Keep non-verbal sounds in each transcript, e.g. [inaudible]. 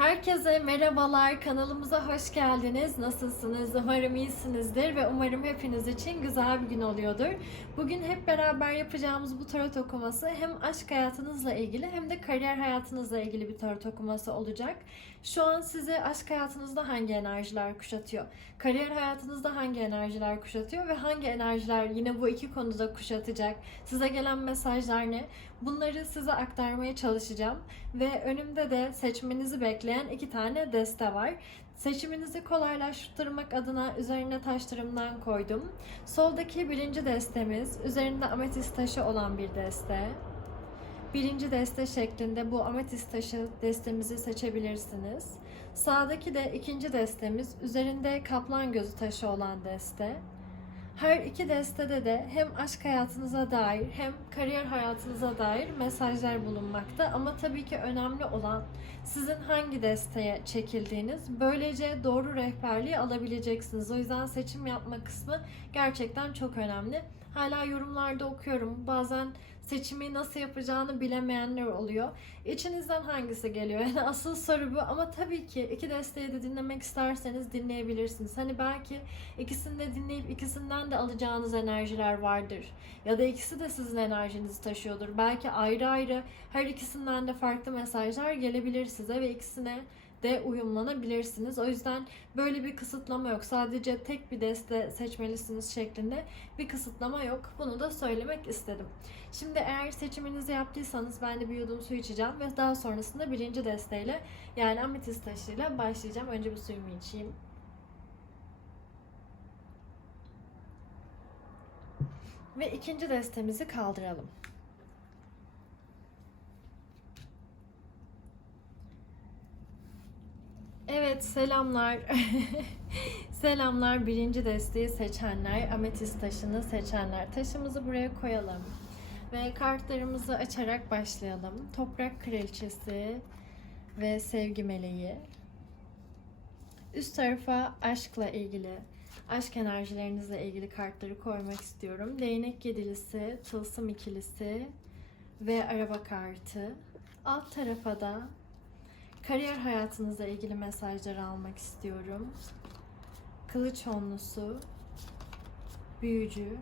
Herkese merhabalar, kanalımıza hoş geldiniz. Nasılsınız? Umarım iyisinizdir ve umarım hepiniz için güzel bir gün oluyordur. Bugün hep beraber yapacağımız bu tarot okuması hem aşk hayatınızla ilgili hem de kariyer hayatınızla ilgili bir tarot okuması olacak. Şu an sizi aşk hayatınızda hangi enerjiler kuşatıyor? Kariyer hayatınızda hangi enerjiler kuşatıyor ve hangi enerjiler yine bu iki konuda kuşatacak? Size gelen mesajlar ne? Bunları size aktarmaya çalışacağım ve önümde de seçmenizi bekleyen iki tane deste var. Seçiminizi kolaylaştırmak adına üzerine taşlarımdan koydum. Soldaki birinci destemiz üzerinde ametist taşı olan bir deste. Birinci deste şeklinde bu ametist taşı destemizi seçebilirsiniz. Sağdaki de ikinci destemiz üzerinde kaplan gözü taşı olan deste. Her iki destede de hem aşk hayatınıza dair hem kariyer hayatınıza dair mesajlar bulunmakta. Ama tabii ki önemli olan sizin hangi desteğe çekildiğiniz. Böylece doğru rehberliği alabileceksiniz. O yüzden seçim yapma kısmı gerçekten çok önemli. Hala yorumlarda okuyorum. Bazen seçimi nasıl yapacağını bilemeyenler oluyor. İçinizden hangisi geliyor? [laughs] Yani asıl soru bu ama tabii ki iki desteği de dinlemek isterseniz dinleyebilirsiniz. Hani belki ikisini de dinleyip ikisinden de alacağınız enerjiler vardır. Ya da ikisi de sizin enerjinizi taşıyordur. Belki ayrı ayrı her ikisinden de farklı mesajlar gelebilir size ve ikisine de uyumlanabilirsiniz. O yüzden böyle bir kısıtlama yok. Sadece tek bir deste seçmelisiniz şeklinde bir kısıtlama yok. Bunu da söylemek istedim. Şimdi eğer seçiminizi yaptıysanız ben de bir yudum su içeceğim ve daha sonrasında birinci desteyle yani ametist taşıyla başlayacağım. Önce bir suyumu içeyim. Ve ikinci destemizi kaldıralım. Evet selamlar. [laughs] selamlar birinci desteği seçenler, ametist taşını seçenler. Taşımızı buraya koyalım. Ve kartlarımızı açarak başlayalım. Toprak kraliçesi ve sevgi meleği. Üst tarafa aşkla ilgili, aşk enerjilerinizle ilgili kartları koymak istiyorum. Değnek yedilisi, tılsım ikilisi ve araba kartı. Alt tarafa da Kariyer hayatınızla ilgili mesajları almak istiyorum. Kılıç onlusu, büyücü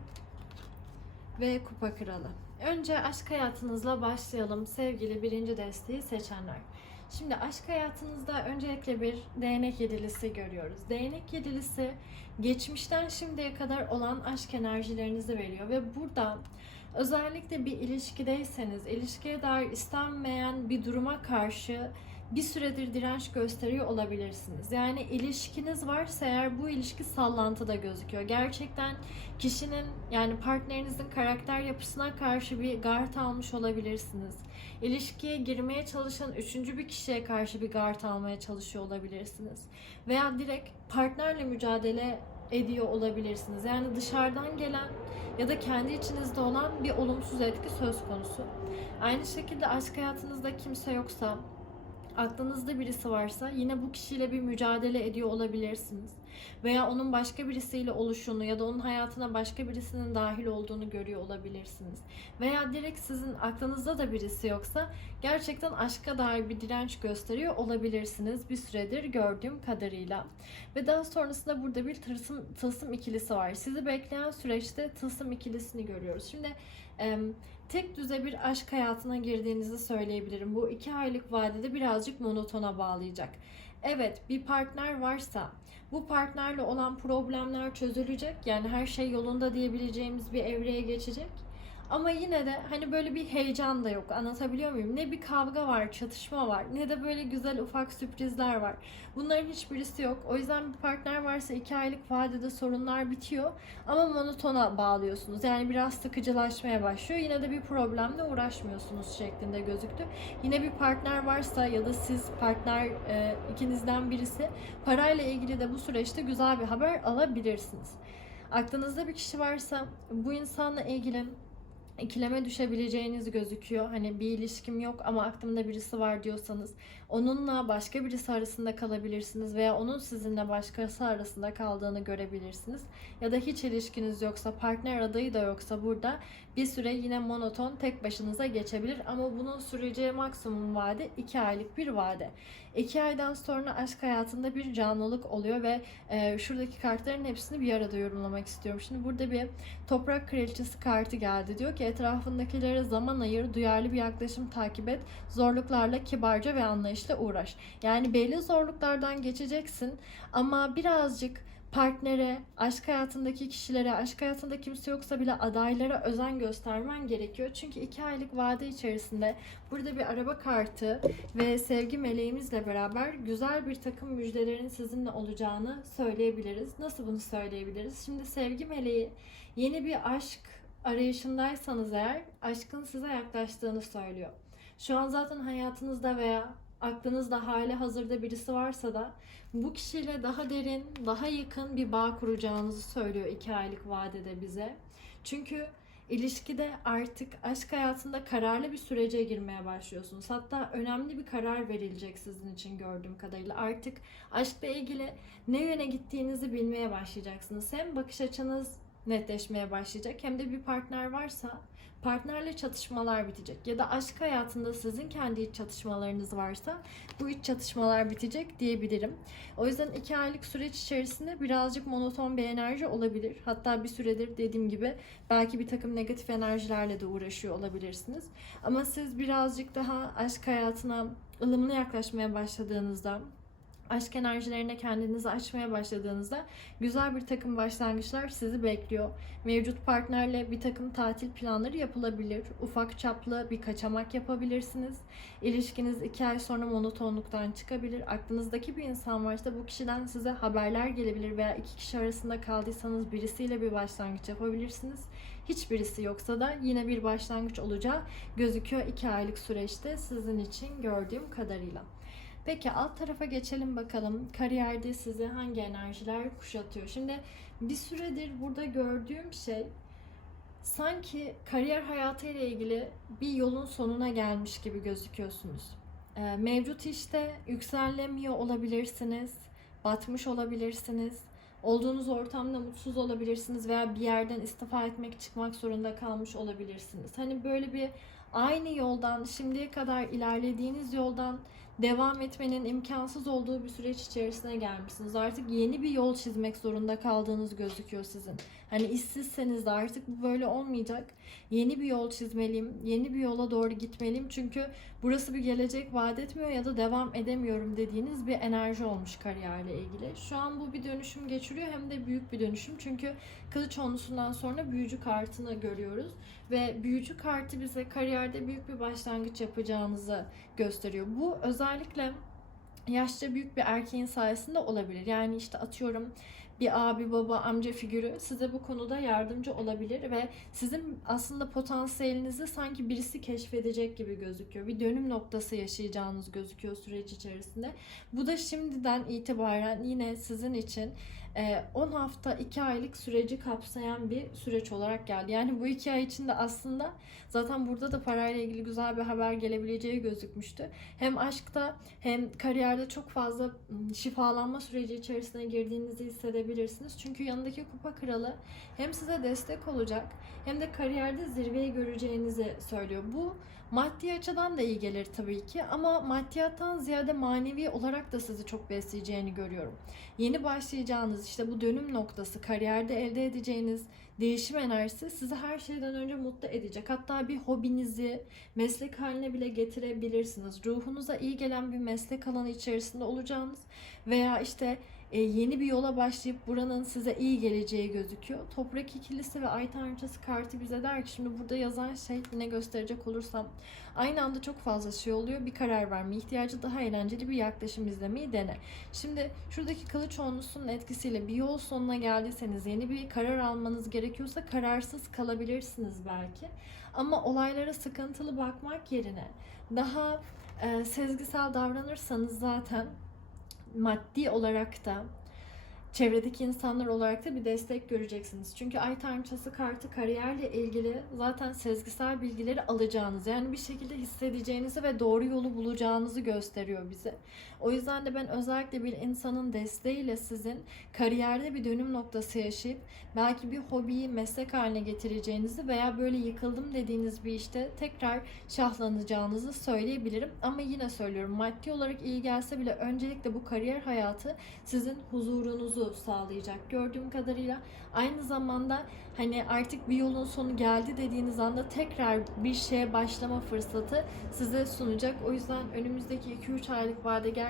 ve kupa kralı. Önce aşk hayatınızla başlayalım sevgili birinci desteği seçenler. Şimdi aşk hayatınızda öncelikle bir değnek yedilisi görüyoruz. Değnek yedilisi geçmişten şimdiye kadar olan aşk enerjilerinizi veriyor ve burada özellikle bir ilişkideyseniz ilişkiye dair istenmeyen bir duruma karşı bir süredir direnç gösteriyor olabilirsiniz. Yani ilişkiniz varsa eğer bu ilişki sallantıda gözüküyor. Gerçekten kişinin yani partnerinizin karakter yapısına karşı bir gard almış olabilirsiniz. İlişkiye girmeye çalışan üçüncü bir kişiye karşı bir gard almaya çalışıyor olabilirsiniz. Veya direkt partnerle mücadele ediyor olabilirsiniz. Yani dışarıdan gelen ya da kendi içinizde olan bir olumsuz etki söz konusu. Aynı şekilde aşk hayatınızda kimse yoksa aklınızda birisi varsa yine bu kişiyle bir mücadele ediyor olabilirsiniz. Veya onun başka birisiyle oluşunu ya da onun hayatına başka birisinin dahil olduğunu görüyor olabilirsiniz. Veya direkt sizin aklınızda da birisi yoksa gerçekten aşka dair bir direnç gösteriyor olabilirsiniz bir süredir gördüğüm kadarıyla. Ve daha sonrasında burada bir tılsım, tılsım ikilisi var. Sizi bekleyen süreçte tılsım ikilisini görüyoruz. Şimdi tek düze bir aşk hayatına girdiğinizi söyleyebilirim. Bu iki aylık vadede birazcık monotona bağlayacak. Evet bir partner varsa bu partnerle olan problemler çözülecek. Yani her şey yolunda diyebileceğimiz bir evreye geçecek. Ama yine de hani böyle bir heyecan da yok. Anlatabiliyor muyum? Ne bir kavga var, çatışma var, ne de böyle güzel ufak sürprizler var. Bunların hiçbirisi yok. O yüzden bir partner varsa iki aylık vadede sorunlar bitiyor. Ama monotona bağlıyorsunuz. Yani biraz sıkıcılaşmaya başlıyor. Yine de bir problemle uğraşmıyorsunuz şeklinde gözüktü. Yine bir partner varsa ya da siz partner e, ikinizden birisi parayla ilgili de bu süreçte güzel bir haber alabilirsiniz. Aklınızda bir kişi varsa bu insanla ilgili ikileme düşebileceğiniz gözüküyor. Hani bir ilişkim yok ama aklımda birisi var diyorsanız onunla başka birisi arasında kalabilirsiniz veya onun sizinle başkası arasında kaldığını görebilirsiniz. Ya da hiç ilişkiniz yoksa partner adayı da yoksa burada bir süre yine monoton tek başınıza geçebilir ama bunun süreceği maksimum vade 2 aylık bir vade. iki aydan sonra aşk hayatında bir canlılık oluyor ve e, şuradaki kartların hepsini bir arada yorumlamak istiyorum. Şimdi burada bir toprak kraliçesi kartı geldi. Diyor ki etrafındakilere zaman ayır, duyarlı bir yaklaşım takip et, zorluklarla kibarca ve anlayışla uğraş. Yani belli zorluklardan geçeceksin ama birazcık partnere, aşk hayatındaki kişilere, aşk hayatında kimse yoksa bile adaylara özen göstermen gerekiyor. Çünkü iki aylık vade içerisinde burada bir araba kartı ve sevgi meleğimizle beraber güzel bir takım müjdelerin sizinle olacağını söyleyebiliriz. Nasıl bunu söyleyebiliriz? Şimdi sevgi meleği yeni bir aşk arayışındaysanız eğer aşkın size yaklaştığını söylüyor. Şu an zaten hayatınızda veya aklınızda hali hazırda birisi varsa da bu kişiyle daha derin, daha yakın bir bağ kuracağınızı söylüyor iki aylık vadede bize. Çünkü ilişkide artık aşk hayatında kararlı bir sürece girmeye başlıyorsunuz. Hatta önemli bir karar verilecek sizin için gördüğüm kadarıyla. Artık aşkla ilgili ne yöne gittiğinizi bilmeye başlayacaksınız. Hem bakış açınız netleşmeye başlayacak hem de bir partner varsa partnerle çatışmalar bitecek. Ya da aşk hayatında sizin kendi iç çatışmalarınız varsa bu iç çatışmalar bitecek diyebilirim. O yüzden iki aylık süreç içerisinde birazcık monoton bir enerji olabilir. Hatta bir süredir dediğim gibi belki bir takım negatif enerjilerle de uğraşıyor olabilirsiniz. Ama siz birazcık daha aşk hayatına ılımlı yaklaşmaya başladığınızda aşk enerjilerine kendinizi açmaya başladığınızda güzel bir takım başlangıçlar sizi bekliyor. Mevcut partnerle bir takım tatil planları yapılabilir. Ufak çaplı bir kaçamak yapabilirsiniz. İlişkiniz iki ay sonra monotonluktan çıkabilir. Aklınızdaki bir insan varsa bu kişiden size haberler gelebilir veya iki kişi arasında kaldıysanız birisiyle bir başlangıç yapabilirsiniz. Hiçbirisi yoksa da yine bir başlangıç olacağı gözüküyor iki aylık süreçte sizin için gördüğüm kadarıyla. Peki alt tarafa geçelim bakalım. Kariyerde sizi hangi enerjiler kuşatıyor? Şimdi bir süredir burada gördüğüm şey sanki kariyer hayatı ile ilgili bir yolun sonuna gelmiş gibi gözüküyorsunuz. Ee, mevcut işte yükselemiyor olabilirsiniz, batmış olabilirsiniz, olduğunuz ortamda mutsuz olabilirsiniz veya bir yerden istifa etmek, çıkmak zorunda kalmış olabilirsiniz. Hani böyle bir aynı yoldan, şimdiye kadar ilerlediğiniz yoldan devam etmenin imkansız olduğu bir süreç içerisine gelmişsiniz. Artık yeni bir yol çizmek zorunda kaldığınız gözüküyor sizin. Hani işsizseniz de artık bu böyle olmayacak. Yeni bir yol çizmeliyim, yeni bir yola doğru gitmeliyim. Çünkü burası bir gelecek vaat etmiyor ya da devam edemiyorum dediğiniz bir enerji olmuş kariyerle ilgili. Şu an bu bir dönüşüm geçiriyor hem de büyük bir dönüşüm. Çünkü kılıç onlusundan sonra büyücü kartını görüyoruz. Ve büyücü kartı bize kariyerde büyük bir başlangıç yapacağınızı gösteriyor. Bu özellikle yaşça büyük bir erkeğin sayesinde olabilir. Yani işte atıyorum bir abi, baba, amca figürü size bu konuda yardımcı olabilir ve sizin aslında potansiyelinizi sanki birisi keşfedecek gibi gözüküyor. Bir dönüm noktası yaşayacağınız gözüküyor süreç içerisinde. Bu da şimdiden itibaren yine sizin için 10 hafta 2 aylık süreci kapsayan bir süreç olarak geldi. Yani bu 2 ay içinde aslında zaten burada da parayla ilgili güzel bir haber gelebileceği gözükmüştü. Hem aşkta hem kariyerde çok fazla şifalanma süreci içerisine girdiğinizi hissedebilirsiniz. Çünkü yanındaki kupa kralı hem size destek olacak hem de kariyerde zirveyi göreceğinizi söylüyor. Bu Maddi açıdan da iyi gelir tabii ki ama maddiyattan ziyade manevi olarak da sizi çok besleyeceğini görüyorum. Yeni başlayacağınız işte bu dönüm noktası, kariyerde elde edeceğiniz değişim enerjisi sizi her şeyden önce mutlu edecek. Hatta bir hobinizi meslek haline bile getirebilirsiniz. Ruhunuza iyi gelen bir meslek alanı içerisinde olacağınız veya işte e, yeni bir yola başlayıp buranın size iyi geleceği gözüküyor. Toprak ikilisi ve ay tanrıçası kartı bize der ki şimdi burada yazan şey yine gösterecek olursam aynı anda çok fazla şey oluyor. Bir karar verme ihtiyacı daha eğlenceli bir yaklaşım izlemeyi dene. Şimdi şuradaki kılıç onlusunun etkisiyle bir yol sonuna geldiyseniz yeni bir karar almanız gerekiyorsa kararsız kalabilirsiniz belki. Ama olaylara sıkıntılı bakmak yerine daha e, sezgisel davranırsanız zaten maddi olarak da çevredeki insanlar olarak da bir destek göreceksiniz. Çünkü ay tanrıçası kartı kariyerle ilgili zaten sezgisel bilgileri alacağınız yani bir şekilde hissedeceğinizi ve doğru yolu bulacağınızı gösteriyor bize. O yüzden de ben özellikle bir insanın desteğiyle sizin kariyerde bir dönüm noktası yaşayıp belki bir hobiyi meslek haline getireceğinizi veya böyle yıkıldım dediğiniz bir işte tekrar şahlanacağınızı söyleyebilirim. Ama yine söylüyorum maddi olarak iyi gelse bile öncelikle bu kariyer hayatı sizin huzurunuzu sağlayacak gördüğüm kadarıyla. Aynı zamanda hani artık bir yolun sonu geldi dediğiniz anda tekrar bir şeye başlama fırsatı size sunacak. O yüzden önümüzdeki 2-3 aylık vade gerçekten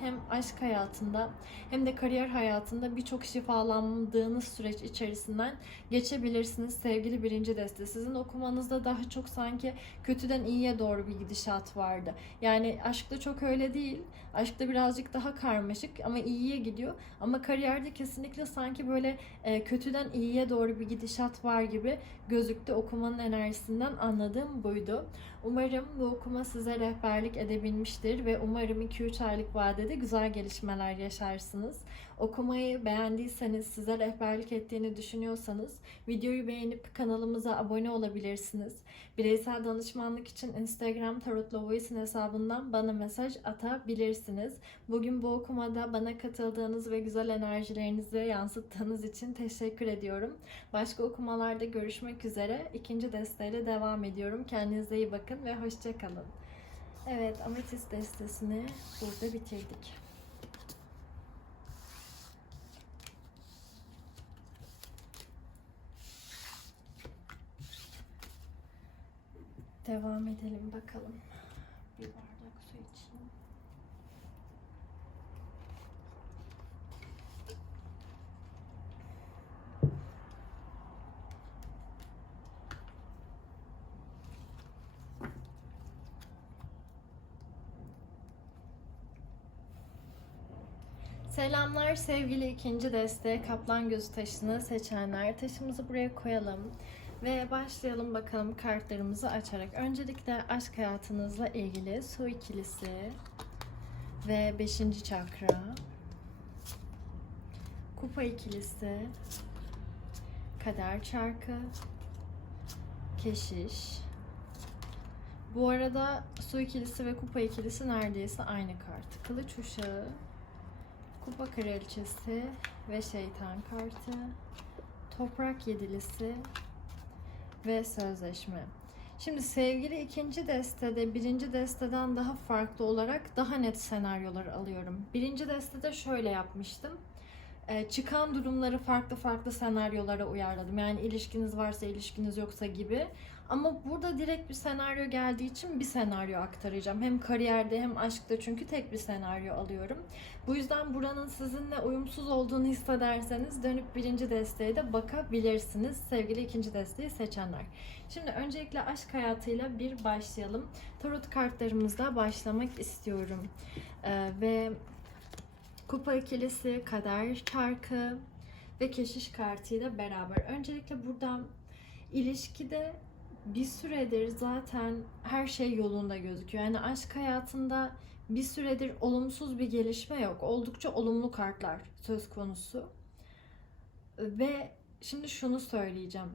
hem aşk hayatında hem de kariyer hayatında birçok şifalandığınız süreç içerisinden geçebilirsiniz sevgili birinci deste. Sizin okumanızda daha çok sanki kötüden iyiye doğru bir gidişat vardı. Yani aşkta çok öyle değil. Aşkta birazcık daha karmaşık ama iyiye gidiyor. Ama kariyerde kesinlikle sanki böyle e, kötüden iyiye doğru bir gidişat var gibi gözüktü. Okumanın enerjisinden anladığım buydu. Umarım bu okuma size rehberlik edebilmiştir ve umarım 2-3 aylık vadede güzel gelişmeler yaşarsınız. Okumayı beğendiyseniz, size rehberlik ettiğini düşünüyorsanız videoyu beğenip kanalımıza abone olabilirsiniz. Bireysel danışmanlık için Instagram Tarot Lovoisin hesabından bana mesaj atabilirsiniz. Bugün bu okumada bana katıldığınız ve güzel enerjilerinizi yansıttığınız için teşekkür ediyorum. Başka okumalarda görüşmek üzere. İkinci desteğiyle devam ediyorum. Kendinize iyi bakın ve hoşçakalın. Evet, Ametist destesini burada bitirdik. Devam edelim bakalım. Bir bardak su içeyim. Selamlar sevgili ikinci deste kaplan gözü taşını seçenler. Taşımızı buraya koyalım. Ve başlayalım bakalım kartlarımızı açarak. Öncelikle aşk hayatınızla ilgili su ikilisi ve beşinci çakra. Kupa ikilisi, kader çarkı, keşiş. Bu arada su ikilisi ve kupa ikilisi neredeyse aynı kart. Kılıç uşağı, kupa kraliçesi ve şeytan kartı. Toprak yedilisi, ve sözleşme. Şimdi sevgili ikinci destede birinci desteden daha farklı olarak daha net senaryolar alıyorum. Birinci destede şöyle yapmıştım. Ee, çıkan durumları farklı farklı senaryolara uyarladım. Yani ilişkiniz varsa ilişkiniz yoksa gibi. Ama burada direkt bir senaryo geldiği için bir senaryo aktaracağım. Hem kariyerde hem aşkta çünkü tek bir senaryo alıyorum. Bu yüzden buranın sizinle uyumsuz olduğunu hissederseniz dönüp birinci desteğe de bakabilirsiniz sevgili ikinci desteği seçenler. Şimdi öncelikle aşk hayatıyla bir başlayalım. Tarot kartlarımızla başlamak istiyorum. Ee, ve kupa ikilisi, kader çarkı ve keşiş kartıyla beraber. Öncelikle buradan ilişkide bir süredir zaten her şey yolunda gözüküyor. Yani aşk hayatında bir süredir olumsuz bir gelişme yok. Oldukça olumlu kartlar söz konusu. Ve şimdi şunu söyleyeceğim.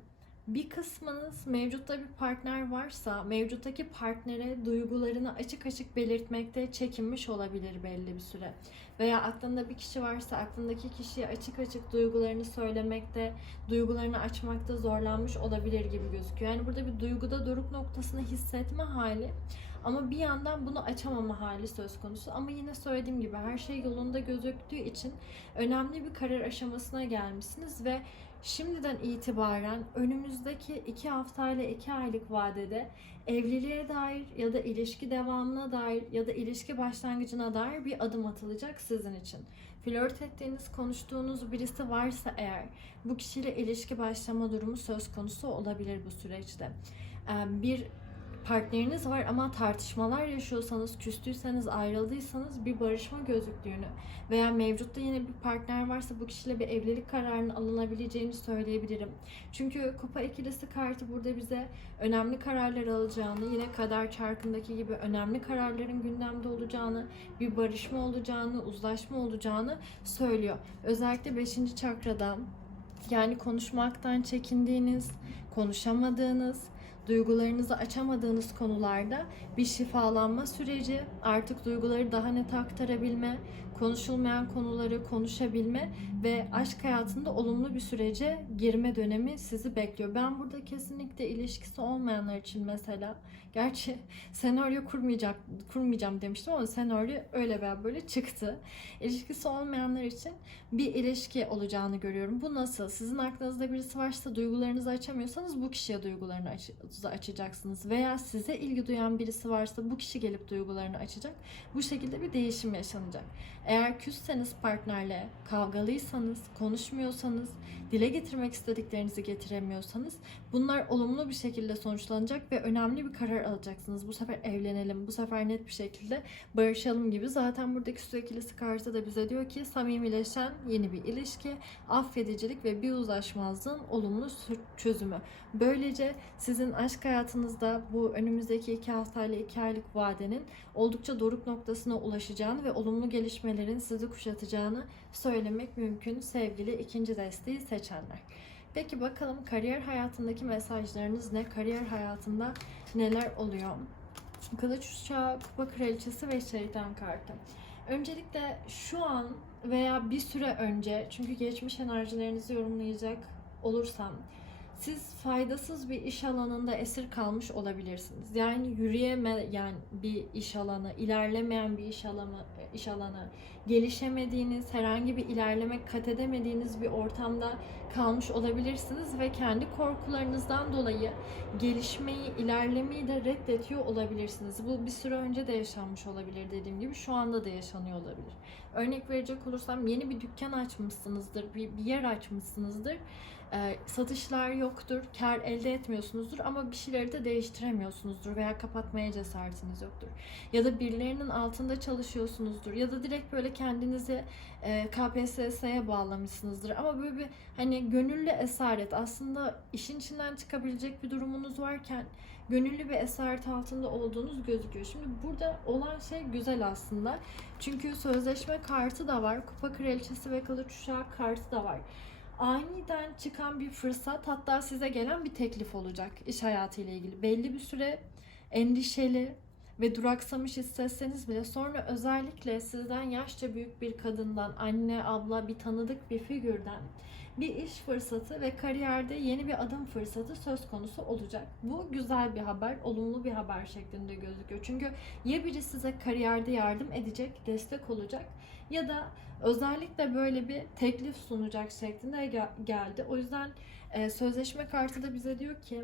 Bir kısmınız mevcutta bir partner varsa mevcuttaki partnere duygularını açık açık belirtmekte çekinmiş olabilir belli bir süre. Veya aklında bir kişi varsa aklındaki kişiye açık açık duygularını söylemekte, duygularını açmakta zorlanmış olabilir gibi gözüküyor. Yani burada bir duyguda doruk noktasını hissetme hali ama bir yandan bunu açamama hali söz konusu. Ama yine söylediğim gibi her şey yolunda gözüktüğü için önemli bir karar aşamasına gelmişsiniz ve şimdiden itibaren önümüzdeki iki haftayla iki aylık vadede evliliğe dair ya da ilişki devamına dair ya da ilişki başlangıcına dair bir adım atılacak sizin için. Flört ettiğiniz, konuştuğunuz birisi varsa eğer bu kişiyle ilişki başlama durumu söz konusu olabilir bu süreçte. Bir partneriniz var ama tartışmalar yaşıyorsanız, küstüyseniz, ayrıldıysanız bir barışma gözüktüğünü veya mevcutta yine bir partner varsa bu kişiyle bir evlilik kararının alınabileceğini söyleyebilirim. Çünkü kupa ikilisi kartı burada bize önemli kararlar alacağını, yine kader çarkındaki gibi önemli kararların gündemde olacağını, bir barışma olacağını, uzlaşma olacağını söylüyor. Özellikle 5. çakrada yani konuşmaktan çekindiğiniz, konuşamadığınız, duygularınızı açamadığınız konularda bir şifalanma süreci, artık duyguları daha net aktarabilme, konuşulmayan konuları konuşabilme ve aşk hayatında olumlu bir sürece girme dönemi sizi bekliyor. Ben burada kesinlikle ilişkisi olmayanlar için mesela, gerçi [laughs] senaryo kurmayacak kurmayacağım demiştim ama senaryo öyle veya böyle çıktı. İlişkisi olmayanlar için bir ilişki olacağını görüyorum. Bu nasıl? Sizin aklınızda birisi varsa duygularınızı açamıyorsanız bu kişiye duygularını aç- açacaksınız. Veya size ilgi duyan birisi varsa bu kişi gelip duygularını açacak. Bu şekilde bir değişim yaşanacak. Eğer küsseniz partnerle, kavgalıysanız, konuşmuyorsanız, dile getirmek istediklerinizi getiremiyorsanız bunlar olumlu bir şekilde sonuçlanacak ve önemli bir karar alacaksınız. Bu sefer evlenelim, bu sefer net bir şekilde barışalım gibi. Zaten buradaki su ikilisi kartı da bize diyor ki samimileşen yeni bir ilişki, affedicilik ve bir uzlaşmazlığın olumlu çözümü. Böylece sizin aşk hayatınızda bu önümüzdeki iki haftayla iki aylık vadenin oldukça doruk noktasına ulaşacağını ve olumlu gelişmelerin sizi kuşatacağını söylemek mümkün sevgili ikinci desteği seçenler. Peki bakalım kariyer hayatındaki mesajlarınız ne? Kariyer hayatında neler oluyor? Kılıç uçağı, kupa kraliçesi ve şeytan kartı. Öncelikle şu an veya bir süre önce çünkü geçmiş enerjilerinizi yorumlayacak olursam siz faydasız bir iş alanında esir kalmış olabilirsiniz. Yani yürüyemeyen bir iş alanı, ilerlemeyen bir iş alanı, iş alanı, gelişemediğiniz, herhangi bir ilerleme kat edemediğiniz bir ortamda kalmış olabilirsiniz ve kendi korkularınızdan dolayı gelişmeyi, ilerlemeyi de reddediyor olabilirsiniz. Bu bir süre önce de yaşanmış olabilir dediğim gibi şu anda da yaşanıyor olabilir. Örnek verecek olursam yeni bir dükkan açmışsınızdır, bir, bir yer açmışsınızdır. Ee, satışlar yoktur, kar elde etmiyorsunuzdur ama bir şeyleri de değiştiremiyorsunuzdur veya kapatmaya cesaretiniz yoktur. Ya da birilerinin altında çalışıyorsunuzdur ya da direkt böyle kendinizi e, KPSS'ye bağlamışsınızdır ama böyle bir hani gönüllü esaret aslında işin içinden çıkabilecek bir durumunuz varken gönüllü bir esaret altında olduğunuz gözüküyor. Şimdi burada olan şey güzel aslında. Çünkü sözleşme kartı da var. Kupa kraliçesi ve kılıç uşağı kartı da var. Aniden çıkan bir fırsat hatta size gelen bir teklif olacak iş hayatı ile ilgili. Belli bir süre endişeli ve duraksamış hissetseniz bile sonra özellikle sizden yaşça büyük bir kadından, anne, abla, bir tanıdık bir figürden bir iş fırsatı ve kariyerde yeni bir adım fırsatı söz konusu olacak. Bu güzel bir haber, olumlu bir haber şeklinde gözüküyor. Çünkü ya biri size kariyerde yardım edecek, destek olacak ya da özellikle böyle bir teklif sunacak şeklinde gel- geldi. O yüzden e, sözleşme kartı da bize diyor ki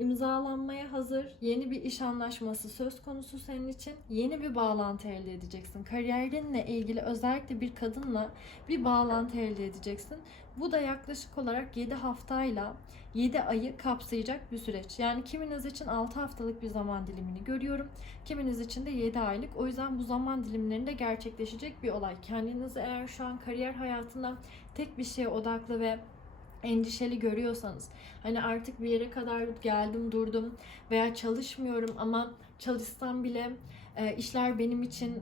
imzalanmaya hazır yeni bir iş anlaşması söz konusu senin için yeni bir bağlantı elde edeceksin. Kariyerinle ilgili özellikle bir kadınla bir bağlantı elde edeceksin. Bu da yaklaşık olarak 7 haftayla 7 ayı kapsayacak bir süreç. Yani kiminiz için 6 haftalık bir zaman dilimini görüyorum. Kiminiz için de 7 aylık. O yüzden bu zaman dilimlerinde gerçekleşecek bir olay. Kendinizi eğer şu an kariyer hayatında tek bir şeye odaklı ve endişeli görüyorsanız hani artık bir yere kadar geldim durdum veya çalışmıyorum ama çalışsam bile e, işler benim için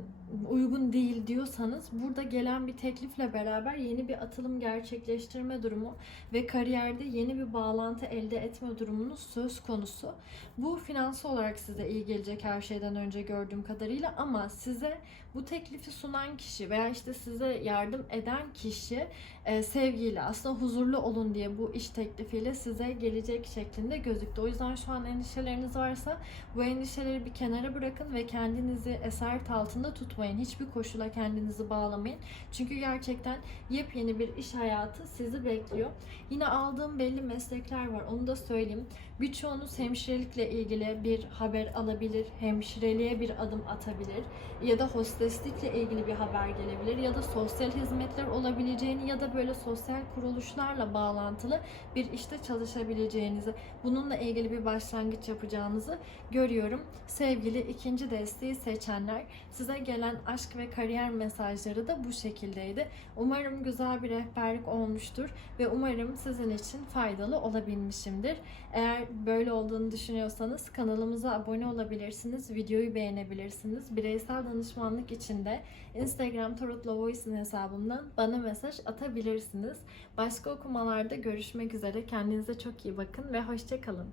uygun değil diyorsanız burada gelen bir teklifle beraber yeni bir atılım gerçekleştirme durumu ve kariyerde yeni bir bağlantı elde etme durumunuz söz konusu. Bu finansal olarak size iyi gelecek her şeyden önce gördüğüm kadarıyla ama size bu teklifi sunan kişi veya işte size yardım eden kişi e, sevgiyle aslında huzurlu olun diye bu iş teklifiyle size gelecek şeklinde gözüktü. O yüzden şu an endişeleriniz varsa bu endişeleri bir kenara bırakın ve kendinizi esaret altında tutmayın tutmayın. Hiçbir koşula kendinizi bağlamayın. Çünkü gerçekten yepyeni bir iş hayatı sizi bekliyor. Yine aldığım belli meslekler var. Onu da söyleyeyim. Birçoğunuz hemşirelikle ilgili bir haber alabilir, hemşireliğe bir adım atabilir ya da hosteslikle ilgili bir haber gelebilir ya da sosyal hizmetler olabileceğini ya da böyle sosyal kuruluşlarla bağlantılı bir işte çalışabileceğinizi, bununla ilgili bir başlangıç yapacağınızı görüyorum. Sevgili ikinci desteği seçenler, size gelen aşk ve kariyer mesajları da bu şekildeydi. Umarım güzel bir rehberlik olmuştur ve umarım sizin için faydalı olabilmişimdir. Eğer böyle olduğunu düşünüyorsanız kanalımıza abone olabilirsiniz, videoyu beğenebilirsiniz. Bireysel danışmanlık için de Instagram Tarot Voice'in hesabımdan bana mesaj atabilirsiniz. Başka okumalarda görüşmek üzere. Kendinize çok iyi bakın ve hoşçakalın.